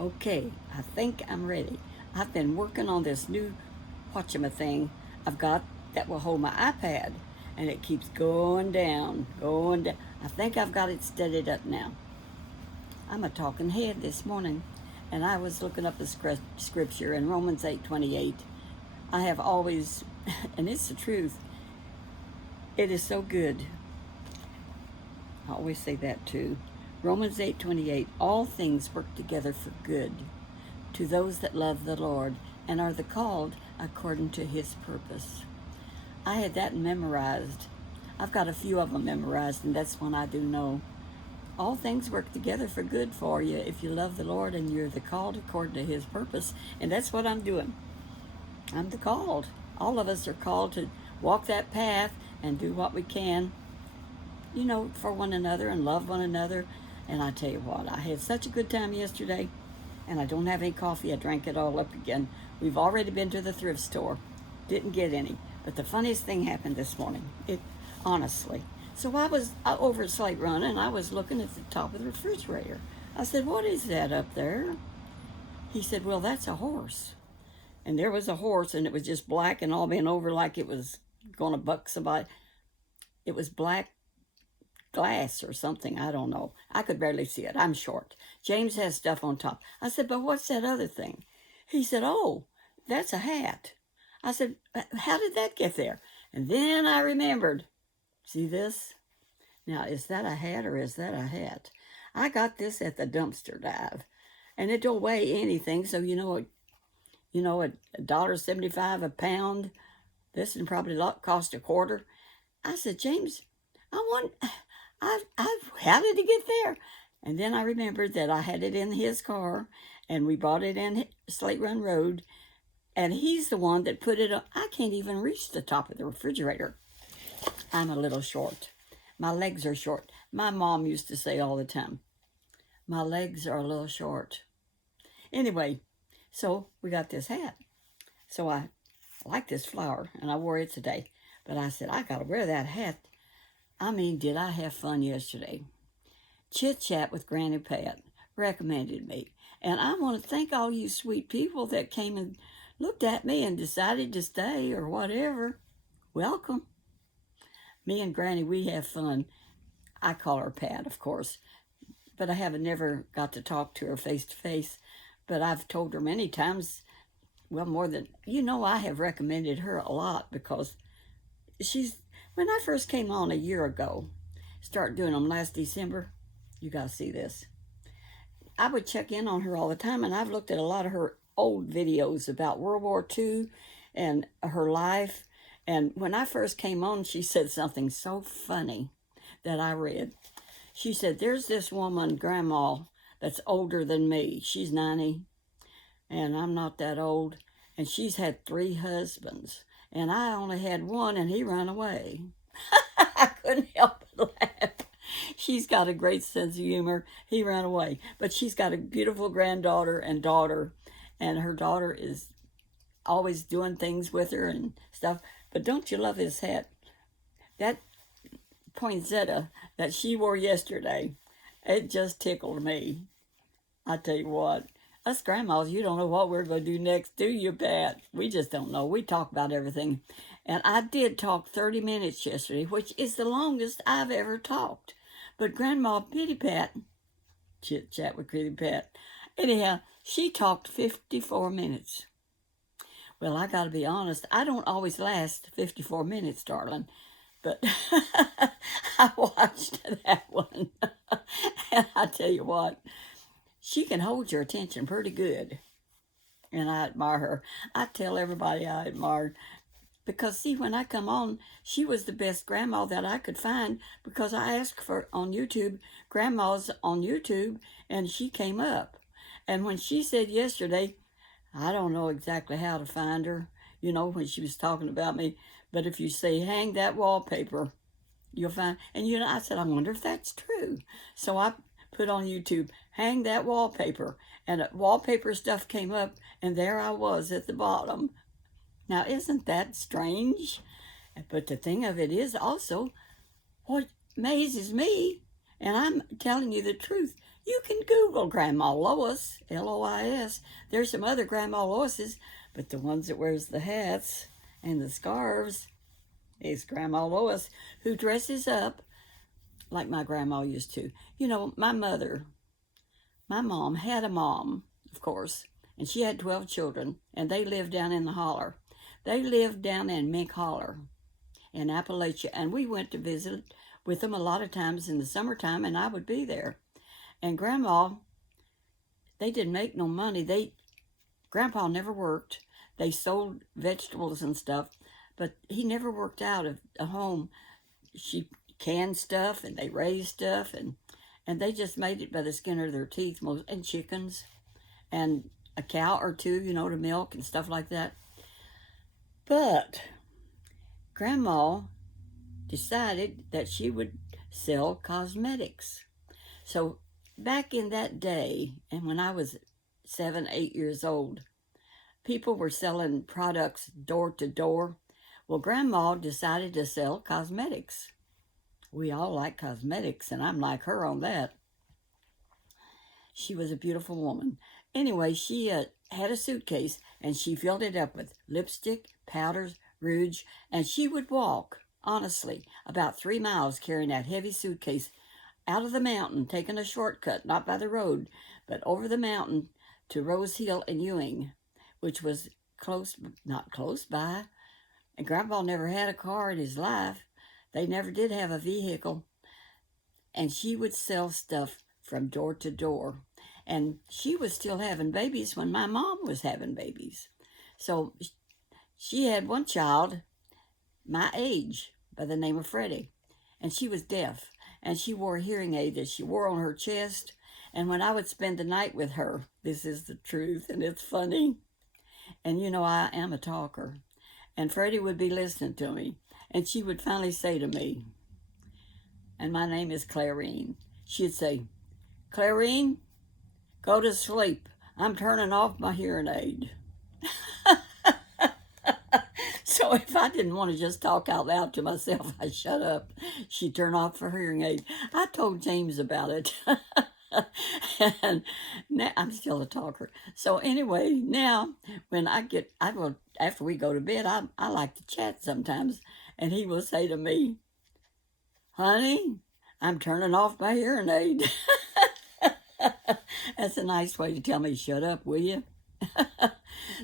Okay, I think I'm ready. I've been working on this new thing I've got that will hold my iPad, and it keeps going down, going down. I think I've got it steadied up now. I'm a talking head this morning, and I was looking up the scripture in Romans 8:28. I have always, and it's the truth, it is so good. I always say that too. Romans 8:28, all things work together for good to those that love the Lord and are the called according to his purpose. I had that memorized. I've got a few of them memorized, and that's one I do know. All things work together for good for you if you love the Lord and you're the called according to his purpose. And that's what I'm doing. I'm the called. All of us are called to walk that path and do what we can, for one another and love one another. And I tell you what, I had such a good time yesterday, and I don't have any coffee. I drank it all up again. We've already been to the thrift store. Didn't get any. But the funniest thing happened this morning. Honestly. So I was over at Slate Run, and I was looking at the top of the refrigerator. I said, "What is that up there?" He said, "Well, that's a horse." And there was a horse, and it was just black and all bent over like it was going to buck somebody. It was black glass or something. I don't know. I could barely see it. I'm short. James has stuff on top. I said, "But what's that other thing?" He said, "Oh, that's a hat." I said, "How did that get there?" And then I remembered. See this? Now, is that a hat or is that a hat? I got this at the dumpster dive, and it don't weigh anything. So $1.75 a pound. This one probably cost a quarter. I said, "James, I want. How did it get there?" And then I remembered that I had it in his car, and we bought it in Slate Run Road, and he's the one that put it up. I can't even reach the top of the refrigerator. I'm a little short. My legs are short. My mom used to say all the time, "My legs are a little short." Anyway, so we got this hat. So I like this flower, and I wore it today. But I said, I got to wear that hat. I mean, did I have fun yesterday? Chit Chat with Granny Pat recommended me. And I want to thank all you sweet people that came and looked at me and decided to stay or whatever. Welcome. Me and Granny, we have fun. I call her Pat, of course, but I haven't never got to talk to her face to face. But I've told her many times, well, more than, I have recommended her a lot because when I first came on a year ago, started doing them last December, you got to see this. I would check in on her all the time, and I've looked at a lot of her old videos about World War II and her life. And when I first came on, she said something so funny that I read. She said, "There's this woman, Grandma, that's older than me. She's 90, and I'm not that old. And she's had 3 husbands, and I only had one, and he ran away." I couldn't help but laugh. She's got a great sense of humor. He ran away. But she's got a beautiful granddaughter and daughter, and her daughter is always doing things with her and stuff. But don't you love his hat? That poinsettia that she wore yesterday, it just tickled me. I tell you what, us grandmas, you don't know what we're going to do next, do you, Pat? We just don't know. We talk about everything. And I did talk 30 minutes yesterday, which is the longest I've ever talked. But Grandma Pitty Pat, Chit Chat with Kitty Pat, anyhow, she talked 54 minutes. Well, I got to be honest, I don't always last 54 minutes, darling. But I watched that one. And I tell you what, she can hold your attention pretty good. And I admire her. I tell everybody I admire. Because, see, when I come on, she was the best grandma that I could find because I asked for on YouTube, grandmas on YouTube, and she came up. And when she said yesterday, I don't know exactly how to find her, when she was talking about me, but if you say, hang that wallpaper, you'll find, and I said, I wonder if that's true. So I put on YouTube, hang that wallpaper, and wallpaper stuff came up, and there I was at the bottom. Now, isn't that strange? But the thing of it is also, what amazes me, and I'm telling you the truth, You can Google Grandma Lois, Lois. There's some other Grandma Loises, but the ones that wears the hats and the scarves is Grandma Lois, who dresses up like my grandma used to. You know, my mom had a mom, of course, and she had 12 children, and they lived down in the holler. They lived down in Mink Holler in Appalachia, and we went to visit with them a lot of times in the summertime, and I would be there. And Grandma, they didn't make no money. Grandpa never worked. They sold vegetables and stuff, but he never worked out of a home. She canned stuff, and they raised stuff, and they just made it by the skin of their teeth, and chickens, and a cow or two, you know, to milk and stuff like that. But Grandma decided that she would sell cosmetics. So back in that day, and when I was 7, 8 years old, people were selling products door to door. Well, Grandma decided to sell cosmetics. We all like cosmetics, and I'm like her on that. She was a beautiful woman. Anyway, she had a suitcase, and she filled it up with lipstick, powders, rouge, and she would walk, honestly, about 3 miles carrying that heavy suitcase out of the mountain, taking a shortcut, not by the road, but over the mountain to Rose Hill and Ewing, which was not close by. And Grandpa never had a car in his life. They never did have a vehicle. And she would sell stuff from door to door. And she was still having babies when my mom was having babies. So she had one child my age by the name of Freddie. And she was deaf. And she wore a hearing aid that she wore on her chest. And when I would spend the night with her, this is the truth, and it's funny. And you know, I am a talker. And Freddie would be listening to me. And she would finally say to me, and my name is Clarine, she'd say, Clarine, go to sleep. I'm turning off my hearing aid. So if I didn't want to just talk out loud to myself, I'd shut up. She'd turn off her hearing aid. I told James about it. And now I'm still a talker. So anyway, now when after we go to bed, I like to chat sometimes. And he will say to me, honey, I'm turning off my hearing aid. That's a nice way to tell me, shut up, will you?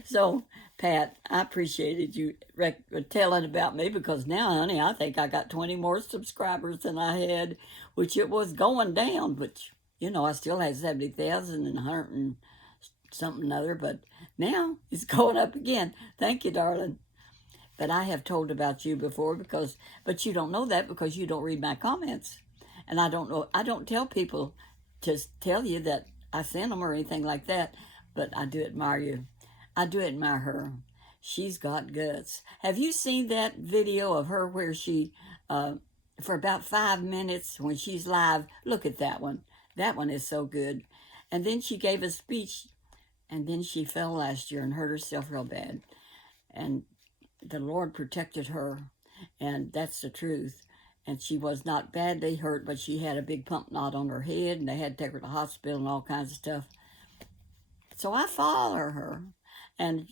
So, Pat, I appreciated you telling about me, because now, honey, I think I got 20 more subscribers than I had, which it was going down, but, you know, I still had 70,000 and 100 and something other, but now it's going up again. Thank you, darling. But I have told about you before, but you don't know that because you don't read my comments. And I don't tell people to tell you that I sent them or anything like that, but I do admire you. I do admire her. She's got guts. Have you seen that video of her where she, for about 5 minutes when she's live, look at that one. That one is so good. And then she gave a speech, and then she fell last year and hurt herself real bad. And the Lord protected her, and that's the truth. And she was not badly hurt, but she had a big pump knot on her head, and they had to take her to the hospital and all kinds of stuff. So I follow her. And,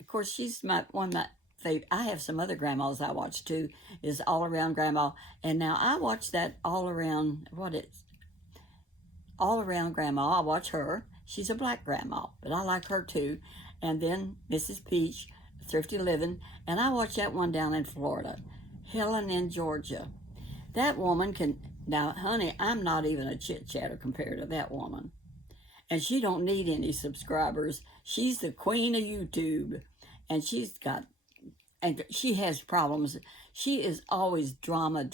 of course, she's one of my favorite. I have some other grandmas I watch, too, is All Around Grandma. And now I watch that All Around Grandma. I watch her. She's a black grandma, but I like her, too. And then Mrs. Peach, Thrifty Living. And I watch that one down in Florida, Helen in Georgia. That woman can... Now, honey, I'm not even a chit-chatter compared to that woman. And she don't need any subscribers. She's the queen of YouTube. And and she has problems. She is always drama.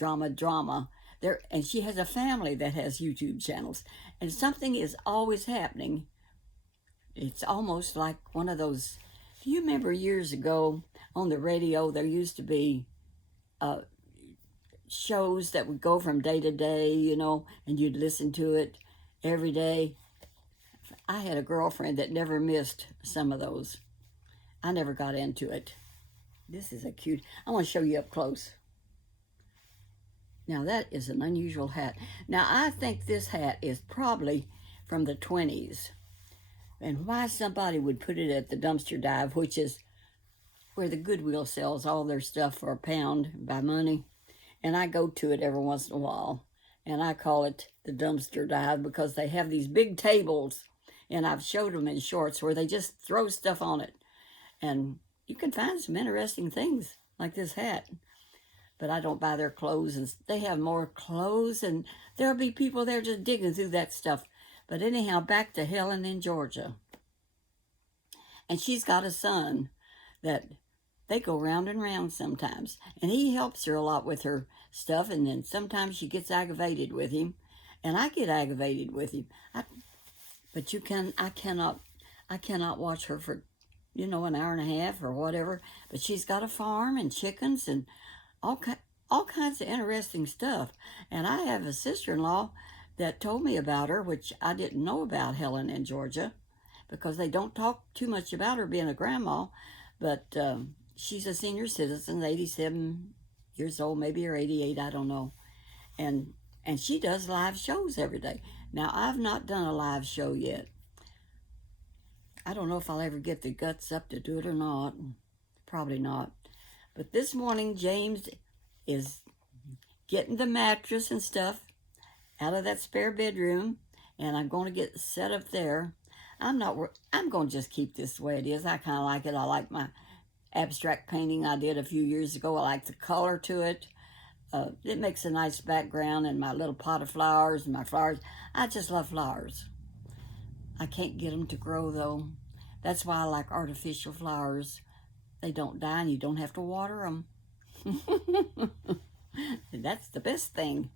And she has a family that has YouTube channels. And something is always happening. It's almost like one of those... Do you remember years ago on the radio, there used to be shows that would go from day to day, you know, and you'd listen to it every day? I had a girlfriend that never missed some of those. I never got into it. This is a cute... I want to show you up close. Now, that is an unusual hat. Now, I think this hat is probably from the 20s. And why somebody would put it at the dumpster dive, which is where the Goodwill sells all their stuff for £1 by money. And I go to it every once in a while. And I call it the dumpster dive because they have these big tables. And I've showed them in shorts where they just throw stuff on it. And you can find some interesting things like this hat. But I don't buy their clothes. And they have more clothes. And there'll be people there just digging through that stuff. But anyhow, back to Helen in Georgia. And she's got a son that they go round and round sometimes. And he helps her a lot with her stuff. And then sometimes she gets aggravated with him. And I get aggravated with him. But I cannot watch her for, an hour and a half or whatever. But she's got a farm and chickens and all kinds of interesting stuff. And I have a sister-in-law that told me about her, which I didn't know about Helen in Georgia, because they don't talk too much about her being a grandma. But she's a senior citizen, 87 years old, maybe, or 88, I don't know. And she does live shows every day. Now, I've not done a live show yet. I don't know if I'll ever get the guts up to do it or not. Probably not. But this morning, James is getting the mattress and stuff out of that spare bedroom, and I'm going to get set up there. I'm going to just keep this the way it is. I kind of like it. I like my abstract painting I did a few years ago. I like the color to it. It makes a nice background, and my little pot of flowers and my flowers. I just love flowers. I can't get them to grow, though. That's why I like artificial flowers. They don't die, and you don't have to water them. That's the best thing.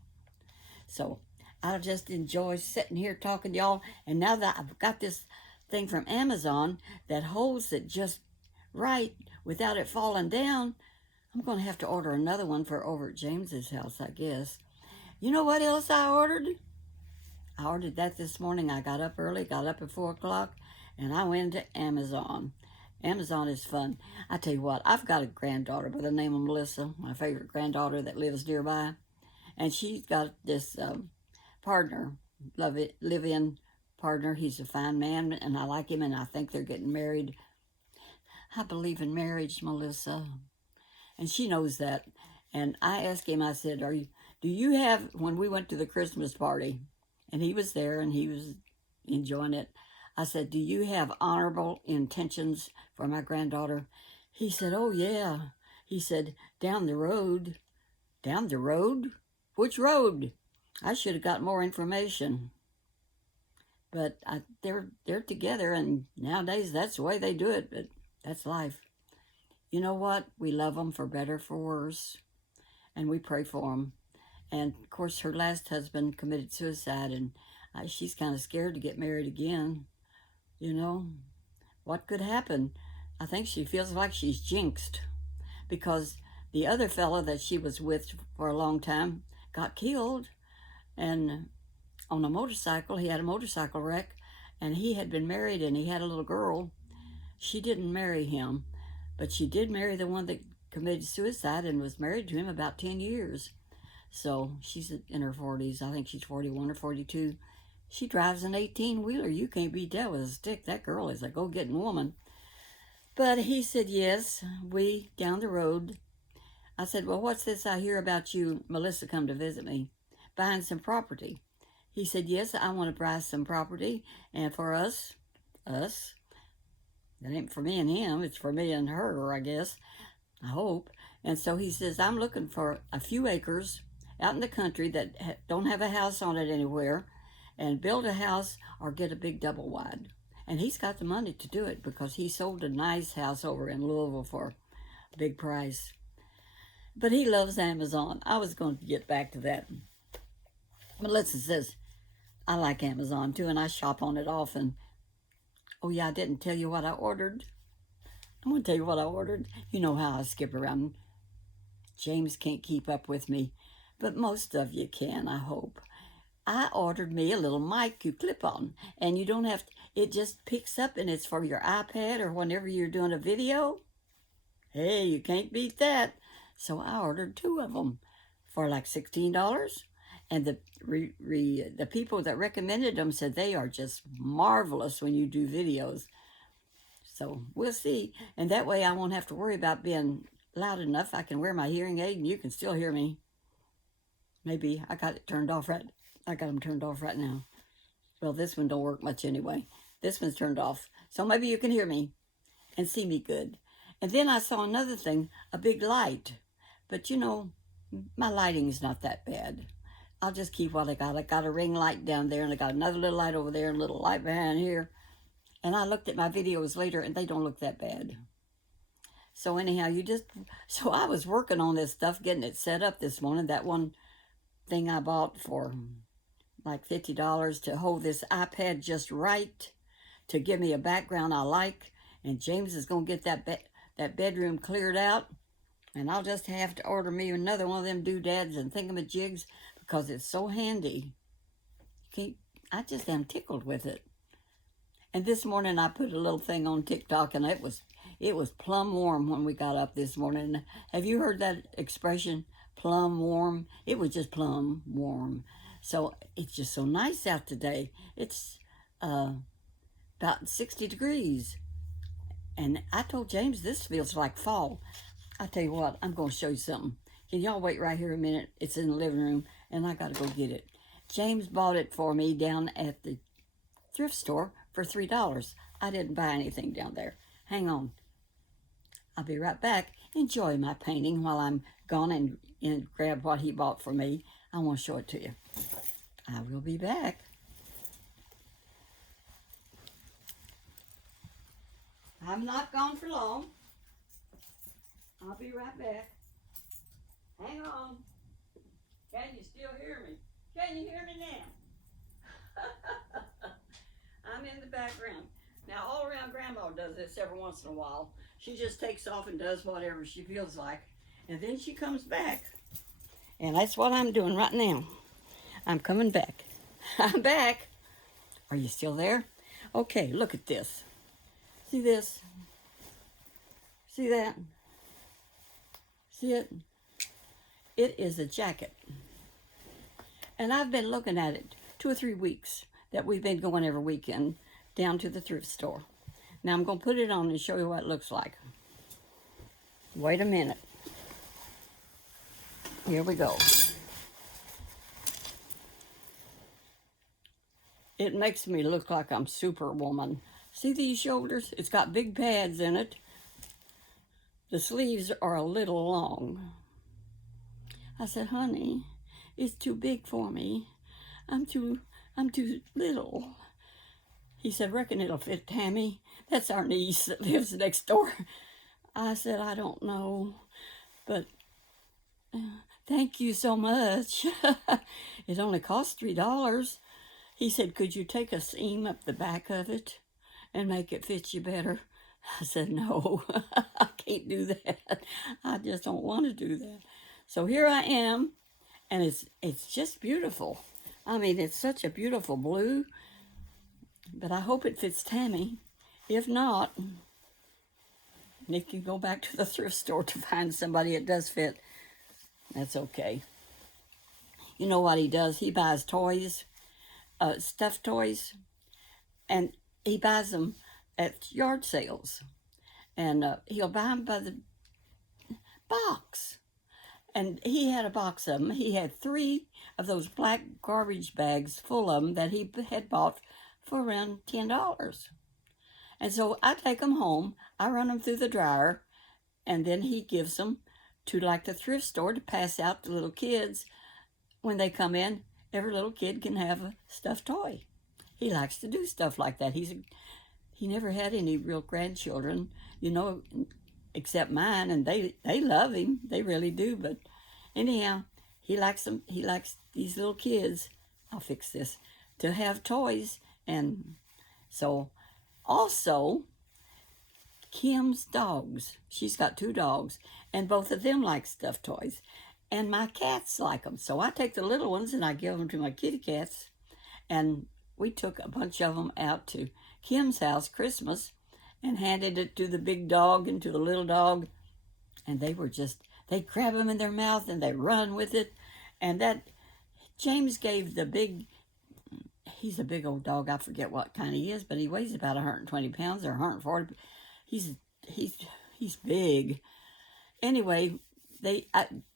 So I just enjoy sitting here talking to y'all. And now that I've got this thing from Amazon that holds it just right without it falling down, I'm going to have to order another one for over at James's house, I guess. You know what else I ordered? I ordered that this morning. I got up early, got up at 4 o'clock, and I went to Amazon. Amazon is fun. I tell you what, I've got a granddaughter by the name of Melissa, my favorite granddaughter that lives nearby. And she's got this partner, live-in partner. He's a fine man, and I like him, and I think they're getting married. I believe in marriage, Melissa. And she knows that. And I asked him, I said, do you have, when we went to the Christmas party, and he was there, and he was enjoying it, I said, do you have honorable intentions for my granddaughter? He said, oh, yeah. He said, down the road. Down the road? Which road? I should have got more information. But they're together, and nowadays that's the way they do it, but that's life. You know what? We love them for better, for worse, and we pray for them. And, of course, her last husband committed suicide, and she's kind of scared to get married again. What could happen? I think she feels like she's jinxed, because the other fella that she was with for a long time got killed, and on a motorcycle. He had a motorcycle wreck, and he had been married, and he had a little girl. She didn't marry him, but she did marry the one that committed suicide and was married to him about 10 years. So she's in her 40s. I think she's 41 or 42. She drives an 18-wheeler. You can't beat that with a stick. That girl is a go-getting woman. But he said, yes, we down the road. I said, well, what's this I hear about you? Melissa come to visit me, buying some property. He said, yes, I want to buy some property. And for us, it ain't for me and him. It's for me and her, I guess. I hope. And so he says, I'm looking for a few acres out in the country that don't have a house on it anywhere, and build a house or get a big double wide. And he's got the money to do it because he sold a nice house over in Louisville for a big price. But he loves Amazon. I was going to get back to that. Melissa says, I like Amazon too, and I shop on it often. Oh yeah, I didn't tell you what I ordered. I'm going to tell you what I ordered. You know how I skip around. James can't keep up with me, but most of you can, I hope. I ordered me a little mic you clip on, and you don't have to, it just picks up, and it's for your iPad or whenever you're doing a video. Hey, you can't beat that. So I ordered 2 of them for like $16, And the people that recommended them said they are just marvelous when you do videos. So we'll see. And that way I won't have to worry about being loud enough. I can wear my hearing aid and you can still hear me. Maybe I got it turned off right. I got them turned off right now. Well, this one don't work much anyway. This one's turned off. So maybe you can hear me and see me good. And then I saw another thing, a big light. But you know, my lighting is not that bad. I'll just keep what I got. I got a ring light down there and I got another little light over there and a little light behind here. And I looked at my videos later and they don't look that bad. So anyhow, so I was working on this stuff, getting it set up this morning. That one thing I bought for like $50 to hold this iPad just right, to give me a background I like. And James is going to get that bedroom cleared out. And I'll just have to order me another one of them doodads and thingamajigs because it's so handy. I just am tickled with it. And this morning I put a little thing on TikTok and it was plumb warm when we got up this morning. Have you heard that expression, plumb warm? It was just plumb warm. So it's just so nice out today. It's about 60 degrees. And I told James this feels like fall. I tell you what, I'm going to show you something. Can y'all wait right here a minute? It's in the living room and I got to go get it. James bought it for me down at the thrift store for $3. I didn't buy anything down there. Hang on. I'll be right back. Enjoy my painting while I'm gone and grab what he bought for me. I want to show it to you. I will be back. I'm not gone for long. I'll be right back. Hang on. Can you still hear me? Can you hear me now? I'm in the background. Now, all around Grandma does this every once in a while. She just takes off and does whatever she feels like. And then she comes back. And that's what I'm doing right now. I'm coming back. I'm back. Are you still there? Okay, look at this. See this? See that? See it? It is a jacket. And I've been looking at it 2 or 3 weeks that we've been going every weekend down to the thrift store. Now I'm going to put it on and show you what it looks like. Wait a minute. Here we go. It makes me look like I'm Superwoman. See these shoulders? It's got big pads in it. The sleeves are a little long. I said, honey, it's too big for me. I'm too little. He said, reckon it'll fit Tammy. That's our niece that lives next door. I said, I don't know, but thank you so much. It only cost $3. He said, could you take a seam up the back of it and make it fit you better? I said, no, I can't do that. I just don't want to do that. So here I am, and it's just beautiful. I mean, it's such a beautiful blue, but I hope it fits Tammy. If not, Nick can go back to the thrift store to find somebody it does fit. That's okay. You know what he does? He buys toys, stuffed toys, and he buys them at yard sales. And he'll buy them by the box. And he had a box of them. He had 3 of those black garbage bags full of them that he had bought for around $10. And so I take them home, I run them through the dryer, and then he gives them to like the thrift store to pass out to little kids. When they come in, every little kid can have a stuffed toy. He likes to do stuff like that. He never had any real grandchildren, you know, except mine, and they love him. They really do. But anyhow, he likes them. He likes these little kids. I'll fix this, to have toys. And so also Kim's dogs. She's got 2 dogs, and both of them like stuffed toys. And my cats like them. So I take the little ones and I give them to my kitty cats. And we took a bunch of them out to Kim's house Christmas and handed it to the big dog and to the little dog. And they grab them in their mouth and they run with it. And that James gave the big, he's a big old dog. I forget what kind he is, but he weighs about 120 pounds or 140. He's he's big. Anyway,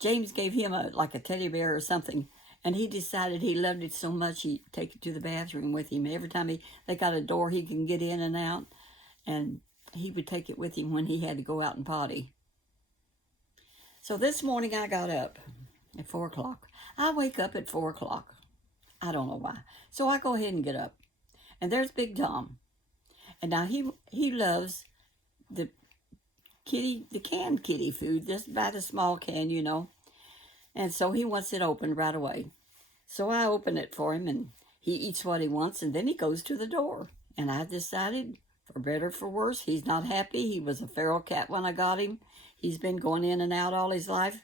James gave him like a teddy bear or something, and he decided he loved it so much he'd take it to the bathroom with him. Every time they got a door he can get in and out, and he would take it with him when he had to go out and potty. So this morning I got up at 4 o'clock. I wake up at 4 o'clock. I don't know why. So I go ahead and get up. And there's Big Tom. And now he loves the canned kitty food, just about a small can, you know. And so he wants it opened right away. So I open it for him, and he eats what he wants, and then he goes to the door. And I decided, for better or for worse, he's not happy. He was a feral cat when I got him. He's been going in and out all his life.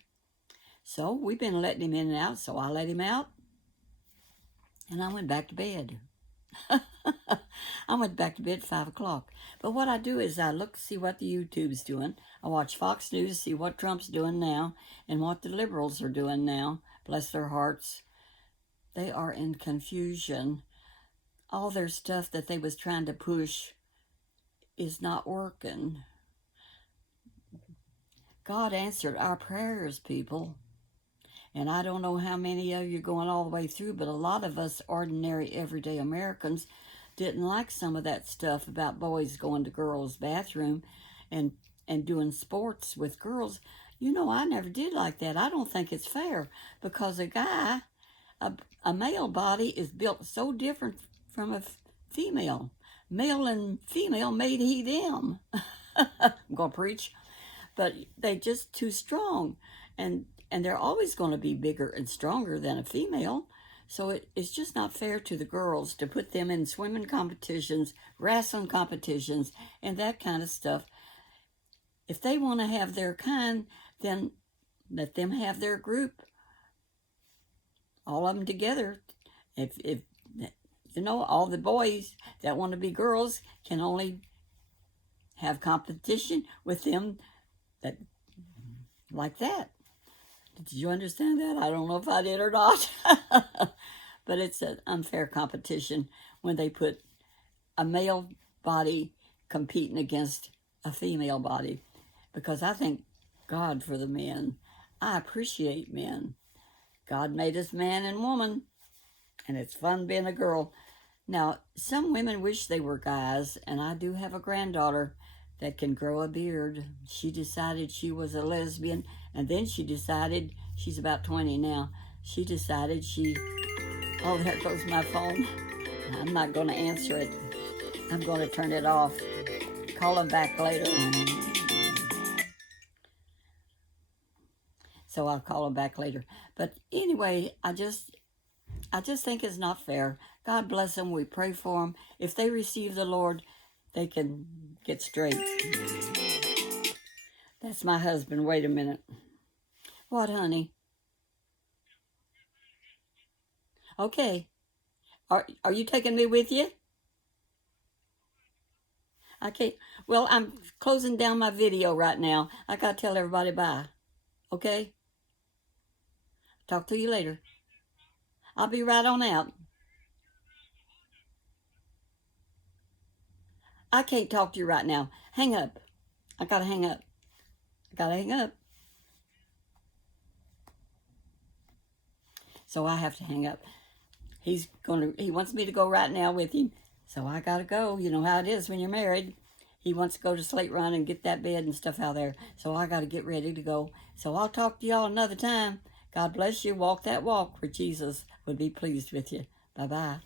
So we've been letting him in and out, so I let him out. And I went back to bed. I went back to bed at 5 o'clock. But what I do is I look to see what the YouTube's doing. I watch Fox News to see what Trump's doing now and what the liberals are doing now. Bless their hearts. They are in confusion. All their stuff that they was trying to push is not working. God answered our prayers, people. And I don't know how many of you are going all the way through, but a lot of us ordinary, everyday Americans didn't like some of that stuff about boys going to girls' bathroom and doing sports with girls. You know, I never did like that. I don't think it's fair because a male body is built so different from a female. Male and female made he them. I'm going to preach. But they just too strong. And they're always going to be bigger and stronger than a female. So it's just not fair to the girls to put them in swimming competitions, wrestling competitions, and that kind of stuff. If they want to have their kind, then let them have their group. All of them together. If you know, all the boys that want to be girls can only have competition with them that like that. Did you understand that? I don't know if I did or not. But it's an unfair competition when they put a male body competing against a female body. Because I thank God for the men. I appreciate men. God made us man and woman. And it's fun being a girl. Now, some women wish they were guys. And I do have a granddaughter that can grow a beard. She decided she was a lesbian, and then she decided, she's about 20 now, she decided oh, there goes my phone. I'm not going to answer it. I'm going to turn it off. Call them back later. So I'll call them back later. But anyway, I just think it's not fair. God bless them. We pray for them. If they receive the Lord, they can get straight. That's my husband. Wait a minute. What, honey? Okay. Are you taking me with you? Okay. Well, I'm closing down my video right now. I got to tell everybody bye. Okay? Talk to you later. I'll be right on out. I can't talk to you right now. Hang up. I gotta hang up. So I have to hang up. He wants me to go right now with him. So I gotta go. You know how it is when you're married. He wants to go to Slate Run and get that bed and stuff out there. So I gotta get ready to go. So I'll talk to y'all another time. God bless you. Walk that walk where Jesus would be pleased with you. Bye-bye.